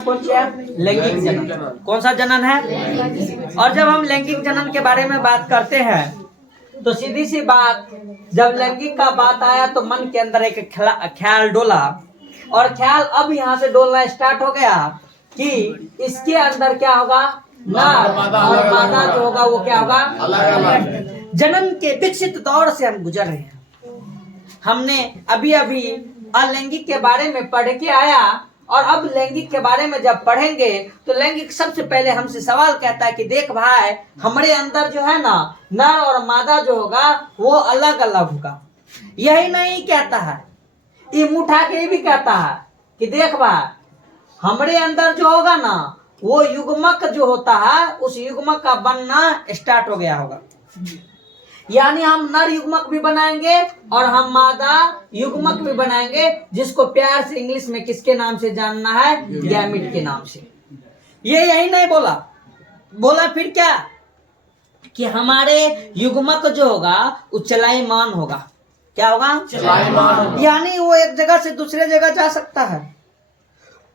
लैंगिक जनन। कौन सा जनन है? और जब हम लैंगिक जनन के बारे में बात करते हैं तो सीधी सी बात, जब लैंगिक का बात आया तो मन के अंदर एक ख्याल डोला, और ख्याल अब यहाँ से डोलना स्टार्ट हो गया कि इसके अंदर क्या होगा, नर और मादा जो होगा वो क्या होगा, अलग। जनन के विकसित दौर से हम गुजर रहे हैं। हमने अभी अभी अलैंगिक के बारे में पढ़ के आया, और अब लैंगिक के बारे में जब पढ़ेंगे तो लैंगिक सबसे पहले हमसे सवाल कहता है कि देख भाई, हमारे अंदर जो है ना, नर और मादा जो होगा वो अलग अलग होगा। यही नहीं कहता है, ये उठा के भी कहता है कि देख भाई, हमारे अंदर जो होगा ना वो युग्मक जो होता है, उस युग्मक का बनना स्टार्ट हो गया होगा। यानी हम नर युग्मक भी बनाएंगे और हम मादा युग्मक भी बनाएंगे, जिसको प्यार से इंग्लिश में किसके नाम से जानना है, गैमिट के नाम से। ये यही नहीं बोला फिर क्या कि हमारे युग्मक जो होगा वो चलायमान होगा। क्या होगा? चलायमान। यानी वो एक जगह से दूसरे जगह जा सकता है,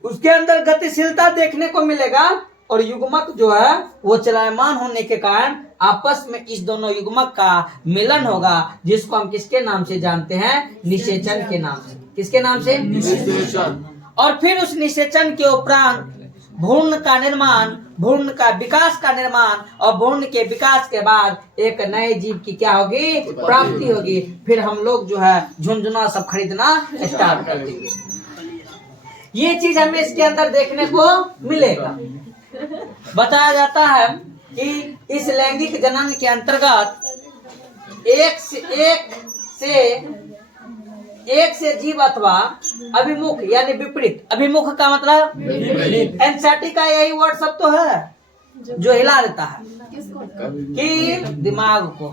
उसके अंदर गतिशीलता देखने को मिलेगा, और युग्मक जो है वो चलायमान होने के कारण आपस में इस दोनों युग्मक का मिलन होगा, जिसको हम किसके नाम से जानते हैं, निषेचन के नाम से। किसके नाम से? निषेचन। और फिर उस निषेचन के उपरांत भ्रूण का निर्माण, भ्रूण का विकास का निर्माण, और भ्रूण के विकास के बाद एक नए जीव की क्या होगी, प्राप्ति होगी। फिर हम लोग जो है झुनझुना सब खरीदना स्टार्ट कर देंगे। ये चीज हमें इसके अंदर देखने को मिलेगा। बताया जाता है कि इस लैंगिक जनन के अंतर्गत एक से जीव अथवा अभिमुख यानी विपरीत, अभिमुख का मतलब एनसीईआरटी का यही वर्ड सब तो है जो हिला देता है कि दिमाग को,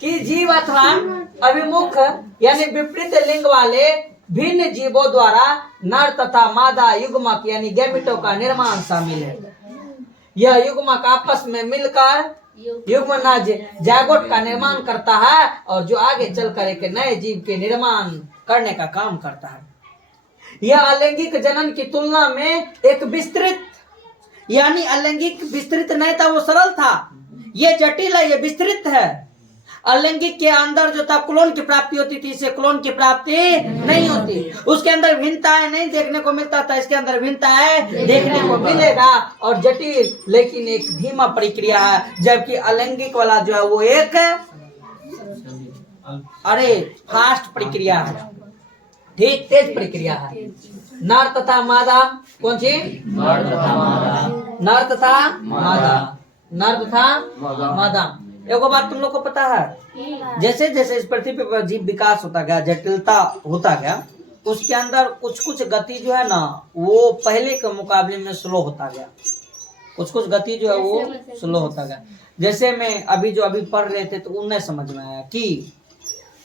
कि जीव अथवा अभिमुख यानी विपरीत लिंग वाले भिन्न जीवों द्वारा नर तथा मादा युग्मक यानी गैमेटों का निर्माण शामिल है। यह युग्मक आपस में मिलकर युग्मनज जायगोट का निर्माण करता है, और जो आगे चलकर एक नए जीव के निर्माण करने का काम करता है। यह अलैंगिक जनन की तुलना में एक विस्तृत, यानी अलैंगिक विस्तृत नहीं था, वो सरल था। ये जटिल है, ये विस्तृत है। अलैंगिक के अंदर जो था क्लोन की प्राप्ति होती थी, इसे क्लोन की प्राप्ति नहीं होती। उसके अंदर भिन्नताएं नहीं देखने को मिलता था, इसके अंदर भिन्नताएं देखने को मिलेगा, और जटिल लेकिन एक धीमा प्रक्रिया है। जबकि अलैंगिक वाला जो है वो एक फास्ट प्रक्रिया है, ठीक तेज प्रक्रिया है। नर तथा मादा, कौन सी? नर तथा मादा। एगो बात तुम लोग को पता है, जैसे जैसे इस पृथ्वी पर जीव विकास होता गया, जटिलता होता गया, उसके अंदर कुछ गति जो है ना वो पहले के मुकाबले में स्लो होता गया। कुछ गति जो है वो स्लो होता गया। जैसे मैं अभी पढ़ रहे थे तो उन्हें समझ में आया कि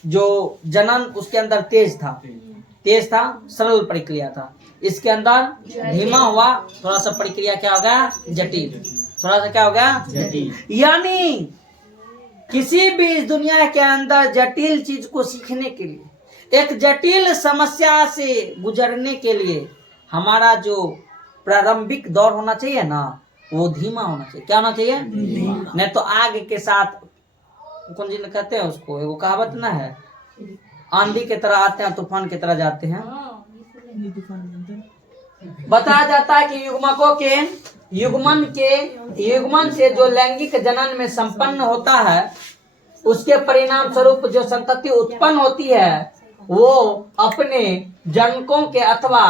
जो जनन उसके अंदर तेज था, सरल प्रक्रिया था। इसके अंदर धीमा हुआ, थोड़ा सा प्रक्रिया क्या हो गया, जटिल। थोड़ा सा क्या हो गया, जटिल। यानी किसी भी इस दुनिया के अंदर जटिल चीज को सीखने के लिए, एक जटिल समस्या से गुजरने के लिए हमारा जो प्रारंभिक दौर होना चाहिए ना, वो धीमा होना चाहिए। क्या होना चाहिए? नहीं तो आग के साथ, कौन जी कहते हैं उसको, वो कहावत ना है, आंधी की तरह आते हैं तूफान की तरह जाते हैं। बताया जाता है कि युग्मकों के युग्मन से जो लैंगिक जनन में संपन्न होता है, उसके परिणाम स्वरूप जो संतति उत्पन्न होती है वो अपने जनकों के अथवा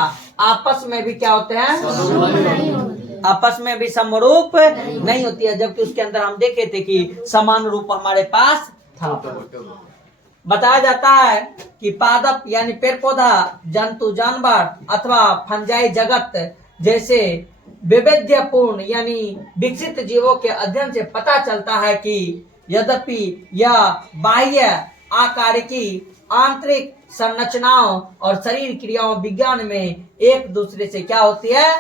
आपस में भी क्या होते हैं, आपस में भी समरूप नहीं होती है। जबकि उसके अंदर हम देखे थे कि समान रूप हमारे पास था। बताया जाता है कि पादप यानी पेड़ पौधा, जंतु जानवर अथवा फंजाई जगत जैसे वैविध्यपूर्ण यानी विकसित जीवों के अध्ययन से पता चलता है कि यद्यपि यह बाह्य आकारिकी, आंतरिक संरचनाओं और शरीर क्रियाओं विज्ञान में एक दूसरे से क्या होती है,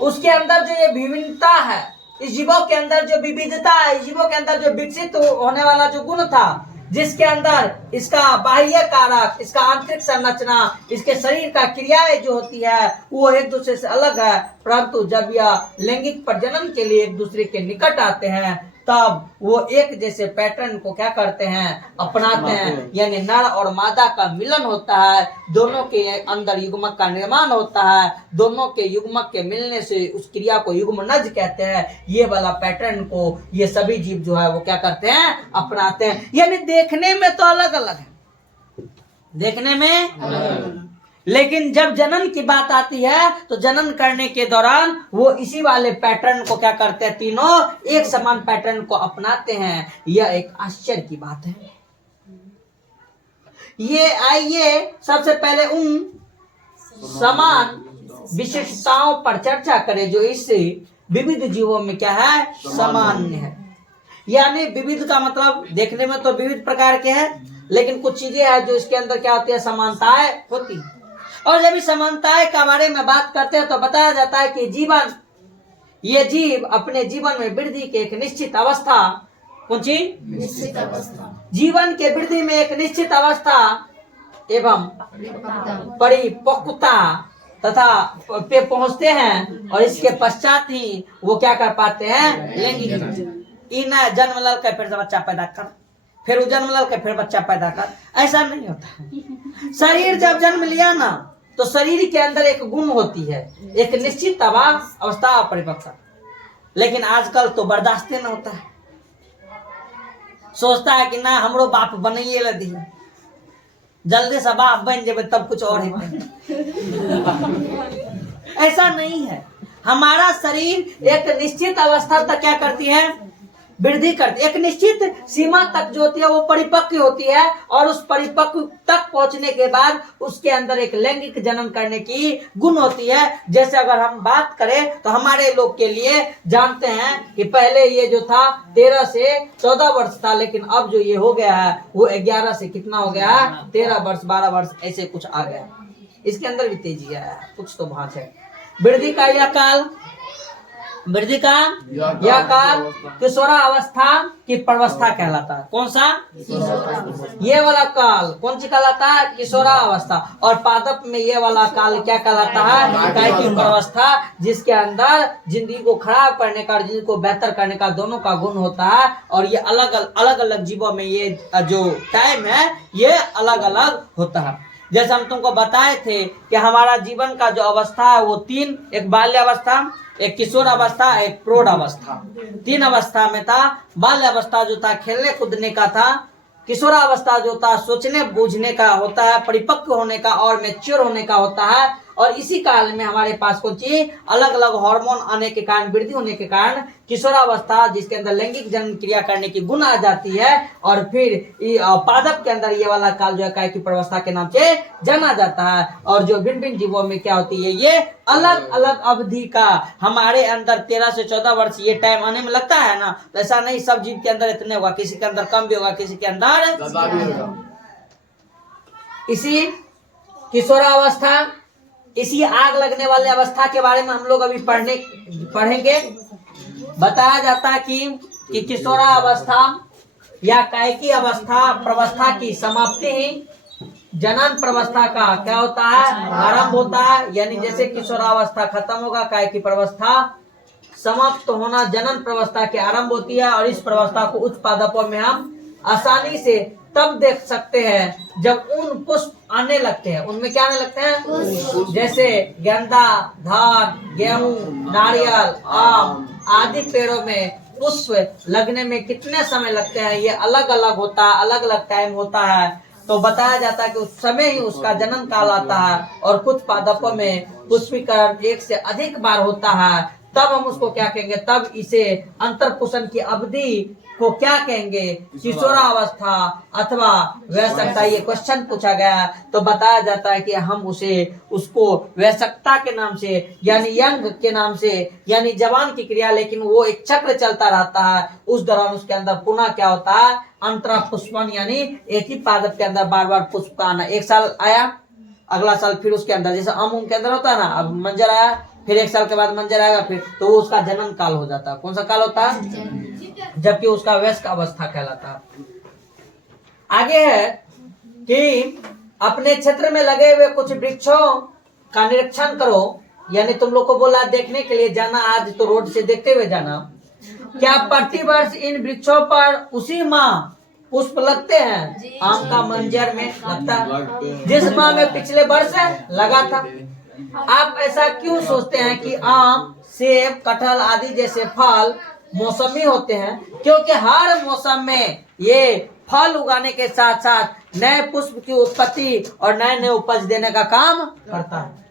उसके अंदर जो ये विभिन्नता है, इस जीवों के अंदर जो विविधता है, इस जीवों के अंदर जो विकसित होने वाला जो गुण था, जिसके अंदर इसका बाह्य कारक, इसका आंतरिक संरचना, इसके शरीर का क्रियाएं जो होती है वो एक दूसरे से अलग है, परंतु जब यह लैंगिक प्रजनन के लिए एक दूसरे के निकट आते हैं तब वो एक जैसे पैटर्न को क्या करते हैं, अपनाते हैं। यानी नर और मादा का मिलन होता है, दोनों के अंदर युग्मक का निर्माण होता है, दोनों के युग्मक के मिलने से उस क्रिया को युग्मनज कहते हैं। ये वाला पैटर्न को ये सभी जीव जो है वो क्या करते हैं, अपनाते हैं। यानी देखने में तो अलग अलग है, देखने में, लेकिन जब जनन की बात आती है तो जनन करने के दौरान वो इसी वाले पैटर्न को क्या करते हैं, तीनों एक समान पैटर्न को अपनाते हैं। यह एक आश्चर्य की बात है। ये आइए सबसे पहले उन समान विशेषताओं पर चर्चा करें जो इस विविध जीवों में क्या है, सामान्य है। यानी विविध का मतलब देखने में तो विविध प्रकार के हैं, लेकिन कुछ चीजें हैं जो इसके अंदर क्या होती है, समानताएं होती है। और जब इस समानताएं के बारे में बात करते हैं तो बताया जाता है कि ये जीव अपने जीवन में वृद्धि के एक निश्चित अवस्था, कौन सी निश्चित अवस्था, जीवन के वृद्धि में एक निश्चित अवस्था एवं परिपक्वता तथा पे पहुंचते हैं, और इसके पश्चात ही वो क्या कर पाते हैं, लैंगिक। इन जन्म लल के फिर बच्चा पैदा कर, फिर जन्म लल के फिर बच्चा पैदा कर, ऐसा नहीं होता। शरीर जब जन्म लिया ना तो शरीर के अंदर एक गुण होती है, एक निश्चित अवस्था परिपक्वता, लेकिन आजकल तो बर्दाश्त न होता है, सोचता है कि ना हमरो बाप बनाइए ला दी, जल्दी से बाप बन जाए तब कुछ और है। ऐसा नहीं है। हमारा शरीर एक निश्चित अवस्था तक क्या करती है, वृद्धि करती है। एक निश्चित सीमा तक जो होती है वो परिपक्व होती है, और उस परिपक्व तक पहुंचने के बाद उसके अंदर एक लैंगिक जनन करने की गुण होती है। जैसे अगर हम बात करें तो हमारे लोग के लिए जानते हैं कि पहले ये जो था 13 से 14 वर्ष था, लेकिन अब जो ये हो गया है वो 11 से कितना हो गया है, 13 वर्ष 12 वर्ष ऐसे कुछ आ गया। इसके अंदर भी तेजी है, कुछ तो भांच है। वृद्धि का यह काल, वृद्धि का यह काल किशोरावस्था की प्रवस्था कहलाता है। कौन सा, ये वाला काल कौन सी कहलाता है, किशोरावस्था। और पादप में ये वाला काल क्या कहलाता है, कैकी प्रवस्था, जिसके अंदर जिंदगी को खराब करने का और जिंदगी को बेहतर करने का दोनों का गुण होता है। और ये अलग अलग जीवों में ये जो टाइम है ये अलग अलग होता है। जैसे हम तुमको बताए थे कि हमारा जीवन का जो अवस्था है वो तीन, एक बाल्य अवस्था, एक किशोर अवस्था, एक प्रौढ़ अवस्था, तीन अवस्था में था। बाल्य अवस्था जो था खेलने कूदने का था, किशोरावस्था जो था सोचने बूझने का होता है, परिपक्व होने का और मैच्योर होने का होता है। और इसी काल में हमारे पास कुछ अलग अलग हार्मोन आने के कारण, वृद्धि होने के कारण किशोरावस्था जिसके अंदर लैंगिक जनन क्रिया करने की गुण आ जाती है। और फिर पादप के अंदर ये वाला काल जो है कैकी प्रवस्था के नाम से जाना जाता है। और जो भिन्न भिन्न जीवों में क्या होती है, ये अलग अलग अवधि का, हमारे अंदर 13 से 14 वर्ष ये टाइम आने में लगता है ना, तो ऐसा नहीं सब जीव के अंदर इतने होगा, किसी के अंदर कम भी होगा, किसी के अंदर इसी किशोरावस्था, इसी आग लगने वाले अवस्था के बारे में हम लोग अभी पढ़ेंगे। बताया जाता है कि किशोरावस्था या कैकी अवस्था प्रवस्था की समाप्ति ही जनन प्रवस्था का क्या होता है, आरंभ होता है। यानी जैसे किशोरावस्था खत्म होगा, कैकी प्रवस्था समाप्त होना जनन प्रवस्था के आरंभ होती है। और इस प्रवस्था को उच्च पादपों में हम आसानी से तब देख सकते हैं जब उन पुष्प आने लगते हैं। उनमें क्या आने लगते हैं, जैसे गेंदा, धान, गेहूं, नारियल, आम आदि पेड़ों में पुष्प लगने में कितने समय लगते हैं, ये अलग अलग होता है, अलग अलग टाइम होता है। तो बताया जाता है कि उस समय ही उसका जनन काल आता है। और कुछ पादपों में पुष्पीकरण 1 से अधिक बार होता है, तब हम उसको क्या कहेंगे, तब इसे अंतरपुष्पन की अवधि को क्या कहेंगे, किशोरावस्था अथवा वयस्कता। ये क्वेश्चन पूछा गया तो बताया जाता है कि हम उसको वयस्कता के नाम से यानी यंग के नाम से, यानी जवान की क्रिया, लेकिन वो एक चक्र चलता रहता है। उस दौरान उसके अंदर पुनः क्या होता है, अंतरपुष्पन, यानी एक ही पादप के अंदर बार बार पुष्प आना। एक साल आया, अगला साल फिर उसके अंदर, जैसे आम के अंदर होता है ना, अब मंजर आया, फिर 1 साल के बाद मंजर आएगा, फिर तो उसका जनन काल हो जाता है। कौन सा काल होता है, जबकि उसका वयस्क अवस्था कहलाता है। आगे है कि अपने क्षेत्र में लगे हुए कुछ वृक्षों का निरीक्षण करो, यानी तुम लोग को बोला देखने के लिए जाना, आज तो रोड से देखते हुए जाना। क्या प्रतिवर्ष इन वृक्षों पर उसी माह पुष्प लगते हैं? आम का मंजर में लगता है, जिस माह में पिछले वर्ष लगा था। आप ऐसा क्यों सोचते हैं कि आम, सेब, कटहल आदि जैसे फल मौसमी होते हैं? क्योंकि हर मौसम में ये फल उगाने के साथ साथ नए पुष्प की उत्पत्ति और नए नए उपज देने का काम करता है।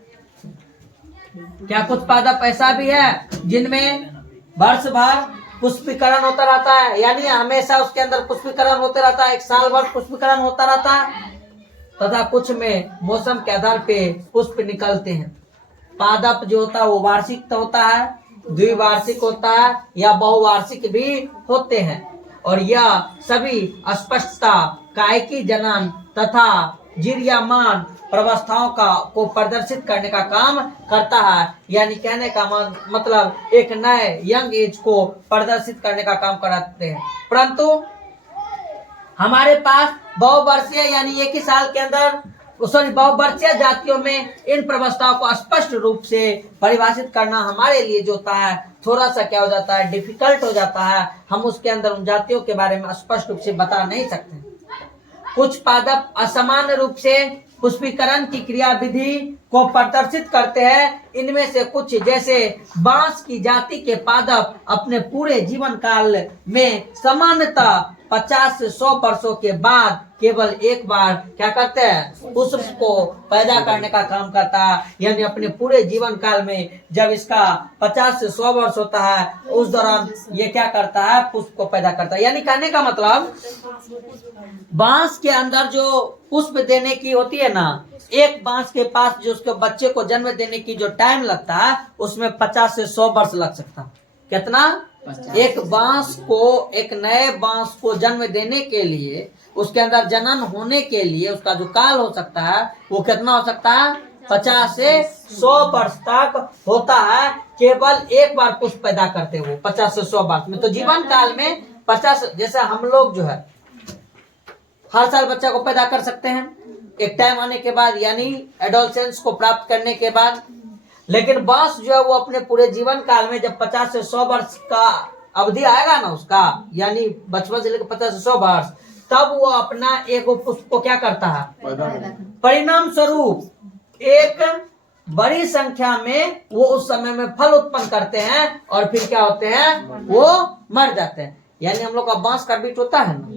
क्या कुछ पादप ऐसा भी है जिनमें वर्ष भर पुष्पीकरण होता रहता है, यानी हमेशा उसके अंदर पुष्पीकरण होते रहता है, एक साल भर पुष्पीकरण होता रहता है, तथा कुछ में मौसम के आधार पे पुष्प निकलते हैं। पादप जो होता है वो वार्षिक होता है, द्विवार्षिक होता है या बहुवार्षिक भी होते हैं, और यह सभी स्पष्टता, कायिकी जनन तथा जीर्यमान प्रवस्थाओं को प्रदर्शित करने का काम करता है। यानी कहने का मतलब एक नए यंग एज को प्रदर्शित करने का काम कराते हैं। परंतु हमारे पास बहुवर्षीय यानी एक ही साल के अंदर बहुवर्षीय जातियों में इन प्रवस्थाओं को स्पष्ट रूप से परिभाषित करना हमारे लिए जो होता है थोड़ा सा क्या हो जाता है, डिफिकल्ट हो जाता है। हम उसके अंदर उन जातियों के बारे में स्पष्ट रूप से बता नहीं सकते। कुछ पादप असामान्य रूप से पुष्पीकरण की क्रियाविधि को प्रदर्शित करते हैं। इनमें से कुछ जैसे बांस की जाति के पादप अपने पूरे जीवन काल में सामान्यतः 50 से 100 वर्षों के बाद केवल एक बार क्या करते हैं, पुष्प को पैदा करने का काम करता है। यानी अपने पूरे जीवन काल में जब इसका 50 से 100 वर्ष होता है उस दौरान ये क्या करता है, पुष्प को पैदा करता है। यानी कहने का मतलब बांस के अंदर जो पुष्प देने की होती है ना, एक बांस के पास जो उसके बच्चे को जन्म देने की जो टाइम लगता है उसमें 50 से 100 वर्ष लग सकता है। कितना? एक बांस को, एक नए बांस को जन्म देने के लिए, उसके अंदर जनन होने के लिए उसका जो काल हो सकता है वो कितना हो सकता है, 50 से 100 वर्ष तक होता है। केवल एक बार पुष्प पैदा करते वो 50 से 100 वर्ष में। तो जीवन काल में 50, जैसे हम लोग जो है हर साल बच्चा को पैदा कर सकते हैं एक टाइम आने के बाद, यानी एडोलसेंस को प्राप्त करने के बाद। लेकिन बांस जो है वो अपने पूरे जीवन काल में जब 50 से 100 वर्ष का अवधि आएगा ना उसका, यानी बचपन से लेकर 50 से 100 वर्ष, तब वो अपना एक पुष्प को क्या करता है, परिणाम स्वरूप एक बड़ी संख्या में वो उस समय में फल उत्पन्न करते हैं और फिर क्या होते हैं, वो मर जाते हैं। यानी हम लोग का बांस का बीट होता है ना,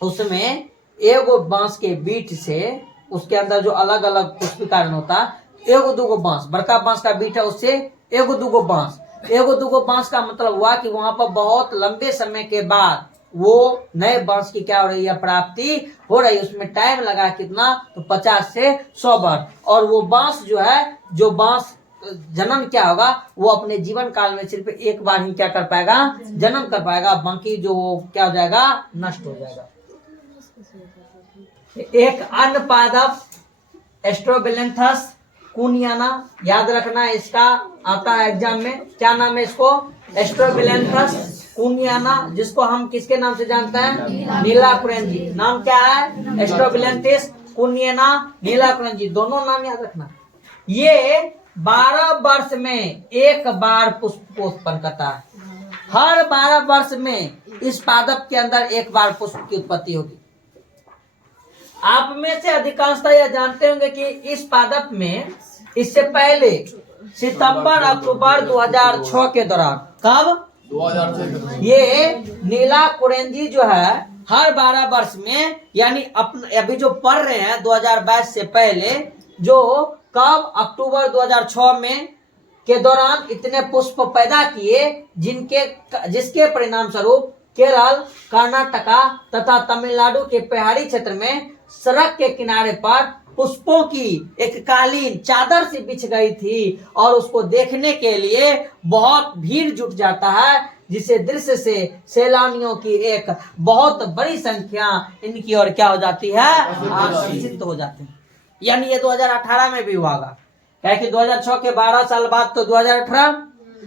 उसमें एगो बांस के बीट से उसके अंदर जो अलग अलग पुष्पीकरण होता है, एगो दूगो बांस, बड़का बांस का बीट है उससे एगो दूगो बांस का मतलब हुआ कि वहां पर बहुत लंबे समय के बाद वो नए बांस की क्या हो रही है, प्राप्ति हो रही है। उसमें टाइम लगा कितना, तो 50 से 100 वर्ष। और वो बांस जो है, जो बांस जनन क्या होगा, वो अपने जीवन काल में सिर्फ एक बार ही क्या कर पाएगा, जनन कर पाएगा, बाकी जो क्या हो जाएगा, नष्ट हो जाएगा। एक अन्य पादप एस्ट्रोबिलेंथस कुनियाना, याद रखना इसका आता है एग्जाम में, क्या नाम है इसको, एस्ट्रोबिलेंथस कुनियाना, जिसको हम किसके नाम से जानते हैं, नीलाकुरेंजी। नाम क्या है, एस्ट्रोबिलेंथस कुनियाना, नीलाकुरेंजी, दोनों नाम याद रखना। ये 12 वर्ष में एक बार पुष्प को उत्पन्न करता है। हर 12 वर्ष में इस पादप के अंदर एक बार पुष्प की उत्पत्ति होगी। आप में से अधिकांशतः यह जानते होंगे कि इस पादप में इससे पहले सितंबर अक्टूबर 2006 के दौरान, कब, 2006, ये नीलाकुरेंजी जो है हर 12 वर्ष में, यानी अभी जो पढ़ रहे हैं 2022 से पहले, जो कब, अक्टूबर 2006 में के दौरान इतने पुष्प पैदा किए जिसके परिणाम स्वरूप केरल, कर्नाटका तथा तमिलनाडु के पहाड़ी क्षेत्र में सड़क के किनारे पर पुष्पों की एक कालीन चादर से बिछ गई थी और उसको देखने के लिए बहुत भीड़ जुट जाता है, जिसे दृश्य से सैलानियों की एक बहुत बड़ी संख्या इनकी ओर क्या हो जाती है, आकर्षित हो जाते हैं। यानी ये 2018 में भी हुआ, क्या कि 2006 के 12 साल बाद तो 2018,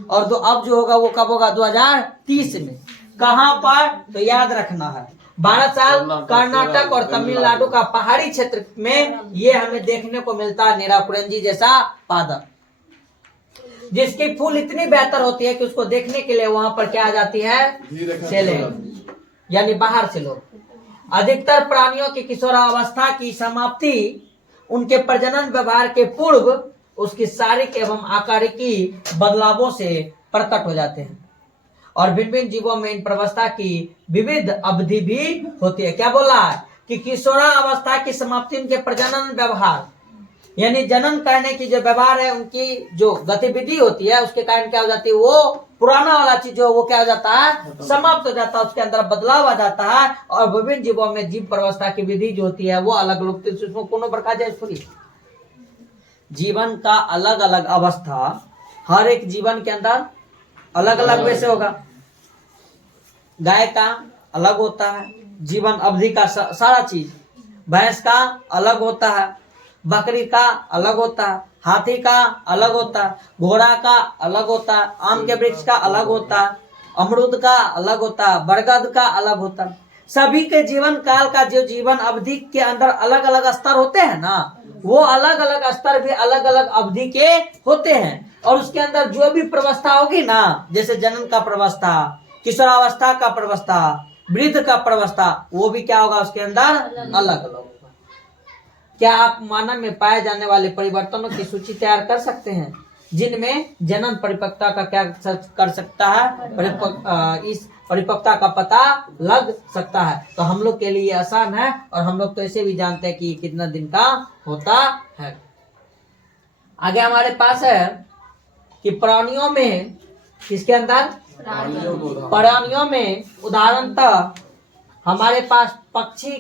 और अब जो होगा वो कब होगा, 2030 में। कहां पर, तो याद रखना है 12 साल कर्नाटक और तमिलनाडु का पहाड़ी क्षेत्र में ये हमें देखने को मिलता है नीलाकुरिंजी जैसा पादप, जिसकी फूल इतनी बेहतर होती है कि उसको देखने के लिए वहां पर क्या आ जाती है, चेले, यानी बाहर से लोग। अधिकतर प्राणियों की किशोरावस्था की समाप्ति उनके प्रजनन व्यवहार के पूर्व उसकी शारीरिक एवं आकारिकी बदलावों से प्रकट हो जाते हैं, और भिन्न भिन्न जीवों में इन प्रवस्था की विविध अवधि भी होती है। क्या बोला है कि किशोरावस्था की समाप्ति उनके प्रजनन व्यवहार, यानी जनन करने की जो व्यवहार है, उनकी जो गतिविधि होती है, उसके कारण क्या हो जाती है, वो पुराना वाला चीज जो वो क्या हो जाता है, समाप्त हो जाता है, उसके अंदर बदलाव आ जाता है, और विभिन्न जीवों में जीव प्रवस्था की विधि जो होती है वो अलग अलग, उसमें कोनो प्रकार जैसे जीवन का अलग अलग अवस्था हर एक जीवन के अंदर अलग अलग वैसे होगा। गाय का अलग होता है जीवन अवधि का सारा चीज, भैंस का अलग होता है, बकरी का अलग होता है, हाथी का अलग होता है, घोड़ा का अलग होता है, आम के वृक्ष का अलग होता है, अमरूद का अलग होता है, बरगद का अलग होता है। सभी के जीवन काल का जो जीवन अवधि के अंदर अलग अलग स्तर होते हैं ना, वो अलग अलग स्तर भी अलग अलग अवधि के होते हैं, और उसके अंदर जो भी प्रवस्था होगी ना, जैसे जनन का प्रवस्था, किशोरावस्था का प्रवस्था, वृद्ध का प्रवस्था, वो भी क्या होगा उसके अंदर अलग अलग होगा। क्या आप मानव में पाए जाने वाले परिवर्तनों की सूची तैयार कर सकते हैं जिनमें जनन परिपक्वता का क्या कर सकता है, इस परिपक्वता का पता लग सकता है? तो हम लोग के लिए आसान है, और हम लोग तो ऐसे भी जानते हैं कि कितना दिन का होता है। आगे हमारे पास है कि प्राणियों में, किसके अंदर, प्राणियों में उदाहरणतः हमारे पास पक्षी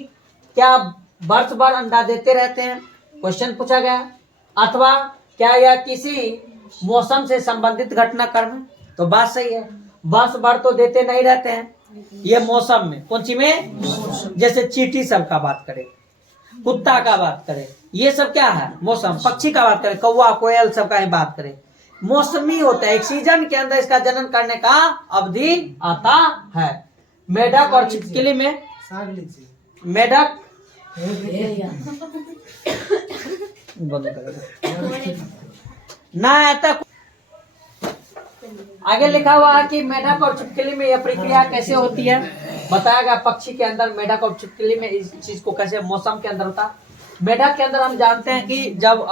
क्या वर्ष भर अंडा देते रहते हैं, क्वेश्चन पूछा गया, अथवा क्या यह किसी मौसम से संबंधित घटनाक्रम है? तो बात सही है, वर्ष भर तो देते नहीं रहते हैं, ये मौसम में, कौन सी में, जैसे चींटी सब का बात करें, कुत्ता का बात करें, ये सब क्या है मौसम। पक्षी का बात करें, कौवा कोयल सब का ही बात करें, मौसमी होता है, एक सीजन के अंदर इसका जनन करने का अवधि आता है। मेढक और छिपकली में, मेढक ना आता, आगे लिखा हुआ है कि मेढक और छिपकली में यह प्रक्रिया कैसे होती है, बताया गया। पक्षी के अंदर, मेढक और छिपकली में इस चीज को कैसे मौसम के अंदर होता है। मेढक के अंदर हम जानते हैं कि जब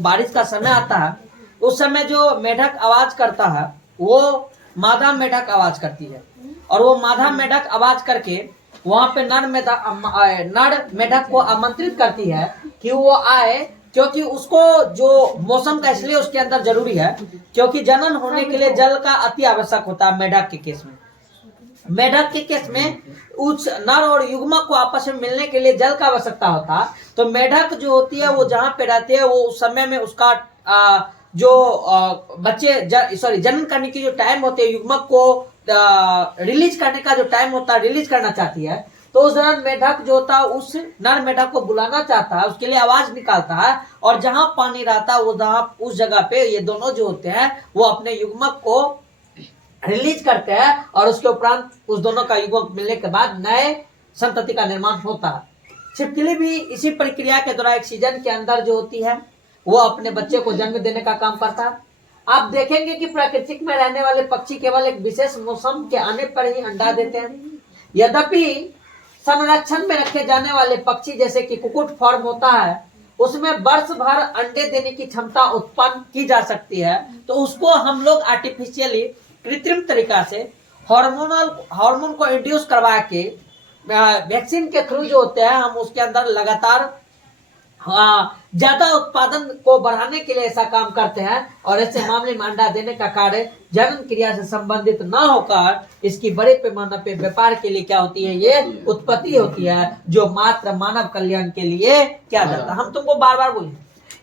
बारिश का समय आता है, उस समय जो मेढक आवाज करता है वो मादा मेढक आवाज करती है, और वो मादा मेढक आवाज करके वहां पे नर मेढक को आमंत्रित करती है कि वो आए, क्योंकि उसको जो मौसम का इसलिए उसके अंदर जरूरी है क्योंकि जनन होने के लिए जल का अति आवश्यक होता है। मेढक के केस में, मेढक के केस में उस नर और युग्मक को आपस में मिलने के लिए जल का आवश्यकता होता है। तो मेढक जो होती है वो जहाँ पे रहती है, वो उस समय में उसका जनन करने की जो टाइम होती है, युग्मक को रिलीज करने का जो टाइम होता है, रिलीज करना चाहती है, तो उस दौरान मेढक जो होता है उस नर मेढक को बुलाना चाहता है, उसके लिए आवाज निकालता है, और जहां पानी रहता है वो जहां उस जगह पे ये दोनों जो होते हैं वो अपने युग्मक को रिलीज करते हैं, और उसके उपरांत उस दोनों का युग्मक मिलने के बाद नए संतति का निर्माण होता है। छिपकली भी इसी प्रक्रिया के द्वारा एक सीजन के अंदर जो होती है वो अपने बच्चे को जन्म देने का काम करता है। आप देखेंगे कि प्राकृतिक में रहने वाले पक्षी केवल एक विशेष मौसम के आने पर ही अंडा देते हैं। यद्यपि संरक्षण में रखे जाने वाले पक्षी जैसे कि कुक्कुट फार्म होता है, उसमें वर्ष भर अंडे देने की क्षमता उत्पन्न की जा सकती है, तो उसको हम लोग आर्टिफिशियली, कृत्रिम तरीका से हार्मोन को इंड्यूस करवा के वैक्सीन के थ्रू जो होते हैं, हम उसके अंदर लगातार ज्यादा उत्पादन को बढ़ाने के लिए ऐसा काम करते हैं, और ऐसे मामले में अंडा देने का कार्य जनन क्रिया से संबंधित न होकर इसकी बड़े पैमाने पे व्यापार के लिए क्या होती है, ये उत्पत्ति होती है, जो मात्र मानव कल्याण के लिए क्या जाता है। हम तुमको बार बार बोले,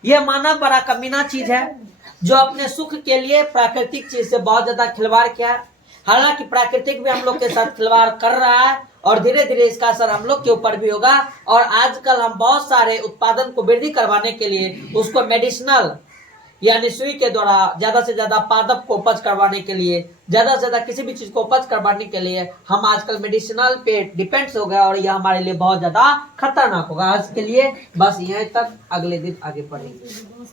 ये मानव बड़ा कमीना चीज है जो अपने सुख के लिए प्राकृतिक चीज से बहुत ज्यादा खिलवाड़ किया है। हालांकि प्राकृतिक भी हम लोग के साथ खिलवाड़ कर रहा है, और धीरे धीरे इसका असर हम लोग के ऊपर भी होगा। और आजकल हम बहुत सारे उत्पादन को वृद्धि करवाने के लिए उसको मेडिसिनल यानी सुई के द्वारा ज्यादा से ज्यादा पादप को उपज करवाने के लिए, ज्यादा से ज्यादा किसी भी चीज को उपज करवाने के लिए हम आजकल मेडिसिनल पे डिपेंड्स हो गए और यह हमारे लिए बहुत ज्यादा खतरनाक होगा। आज के लिए बस यहीं तक, अगले दिन आगे बढ़ेंगे।